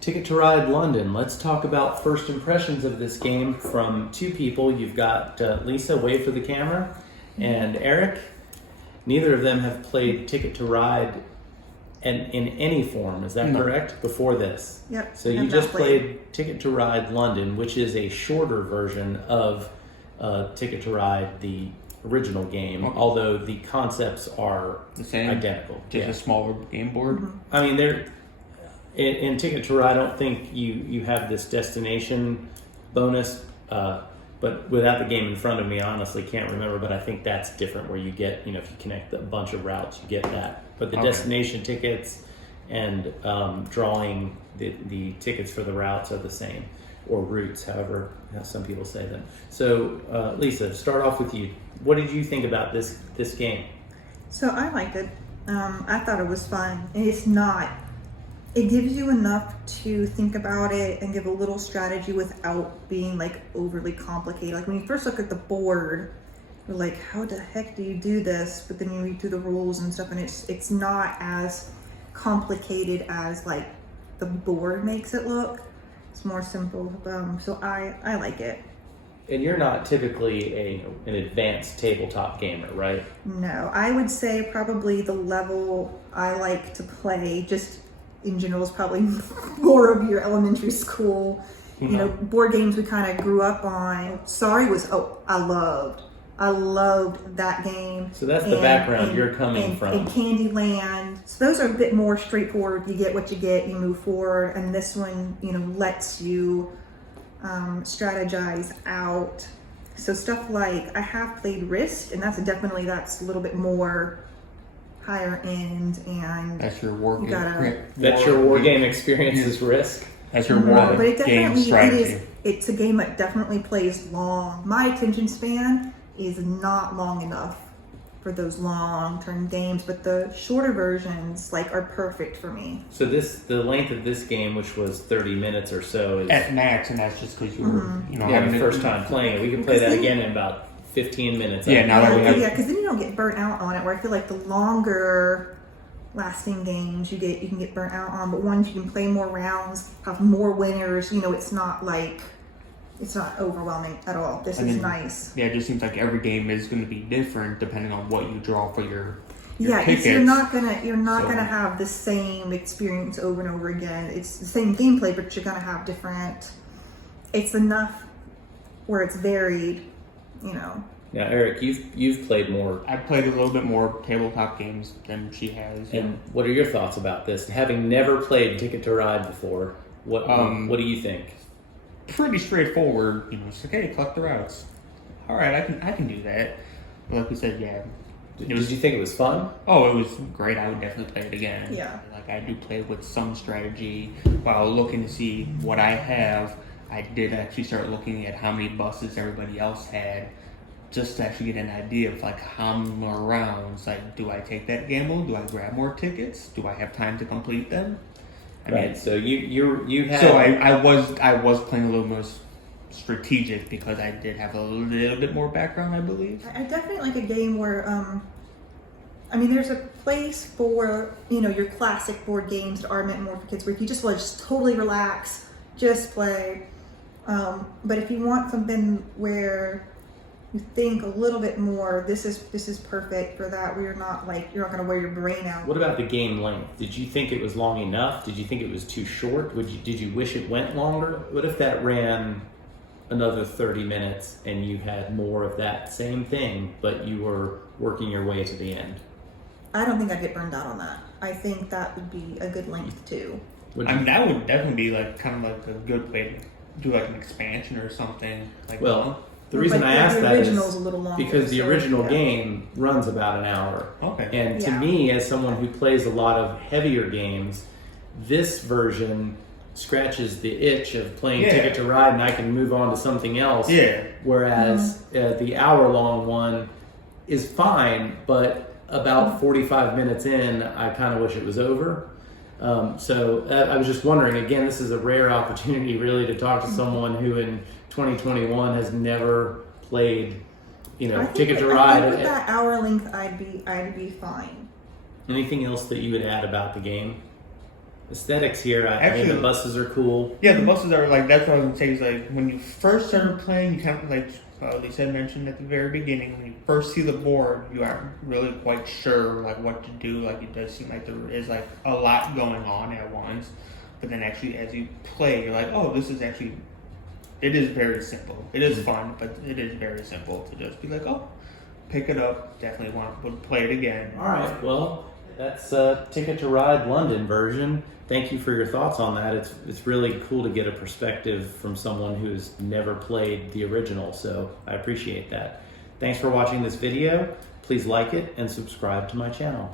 Ticket to Ride London. Let's talk about first impressions of this game from two people. You've got Lisa, wave for the camera, and Eric. Neither of them have played Ticket to Ride in any form. Is that correct? Before this? Yep. So you just played Ticket to Ride London, which is a shorter version of Ticket to Ride, the original game, although the concepts are the same, identical. Just a smaller game board. Mm-hmm. I mean, in Ticket to Ride, I don't think you have this destination bonus, but without the game in front of me, I honestly can't remember, but I think that's different where you get, if you connect a bunch of routes, you get that. But the destination tickets and drawing the tickets for the routes are the same, or routes, however some people say them. So, Lisa, start off with you. What did you think about this game? So I liked it. I thought it was fun. It gives you enough to think about it and give a little strategy without being like overly complicated. Like when you first look at the board, you're like, how the heck do you do this? But then you read through the rules and stuff, and it's not as complicated as like the board makes it look. It's more simple. So I like it. And you're not typically an advanced tabletop gamer, right? No, I would say probably the level I like to play just in general is probably more of your elementary school. Board games we kind of grew up on. Sorry I loved that game. So that's the background you're coming from. And Candyland. So those are a bit more straightforward. You get what you get, you move forward. And this one, lets you strategize out. So stuff like, I have played Risk, and that's a little bit more higher end, and that's your war game. That's your war game experience is Risk. That's your war but it game strategy. It's a game that definitely plays long. My attention span is not long enough for those long-term games, but the shorter versions are perfect for me. So the length of this game, which was 30 minutes or so, is at max, and that's just because you were having the first time playing it. We can play that again in about 15 minutes. Because then you don't get burnt out on it. Where I feel like the longer lasting games you can get burnt out on, but ones you can play more rounds, have more winners. It's not overwhelming at all. This is nice. Yeah, it just seems like every game is going to be different depending on what you draw for your tickets. You're not gonna have the same experience over and over again. It's the same gameplay, but you're gonna have different. It's enough where it's varied. Now, Eric, you've played more. I've played a little bit more tabletop games than she has. And what are your thoughts about this? Having never played Ticket to Ride before, what do you think? Pretty straightforward. It's like, hey, collect the routes. All right, I can do that. But like we said, yeah. Did you think it was fun? Oh, it was great. I would definitely play it again. Yeah. I do play with some strategy. While looking to see what I have, I did actually start looking at how many buses everybody else had, just to actually get an idea of how many more rounds. Do I take that gamble? Do I grab more tickets? Do I have time to complete them? So you had. So I was playing a little more strategic because I did have a little bit more background, I believe. I definitely like a game where there's a place for your classic board games that are meant more for kids, where if you just want to just totally relax, just play. But if you want something where you think a little bit more, this is perfect for that, where you're not going to wear your brain out. What about the game length? Did you think it was long enough? Did you think it was too short? Did you wish it went longer? What if that ran another 30 minutes and you had more of that same thing, but you were working your way to the end? I don't think I'd get burned out on that. I think that would be a good length too. That would definitely be kind of a good way to do an expansion or something. The reason I asked that is a little longer, because the original game runs about an hour. Okay. And to me, as someone who plays a lot of heavier games, this version scratches the itch of playing Ticket to Ride, and I can move on to something else. Yeah. Whereas the hour-long one is fine, but about 45 minutes in, I kind of wish it was over. So I was just wondering, again, this is a rare opportunity really to talk to someone who in 2021 has never played, Ticket to Ride. With that hour length, I'd be fine. Anything else that you would add about the game? aesthetics here. I Actually, think the buses are cool. Yeah, the buses are like, that's what I was gonna say, is like when you first started playing, you kind of like Lisa had mentioned at the very beginning, when you first see the board, you aren't really quite sure like what to do. Like it does seem like there is like a lot going on at once, but then actually as you play, you're like, oh, this is actually, it is very simple. It is fun, but it is very simple to just be like, oh, pick it up. Definitely would play it again. All right, well, that's Ticket to Ride London version. Thank you for your thoughts on that. It's really cool to get a perspective from someone who's never played the original, so I appreciate that. Thanks for watching this video. Please like it and subscribe to my channel.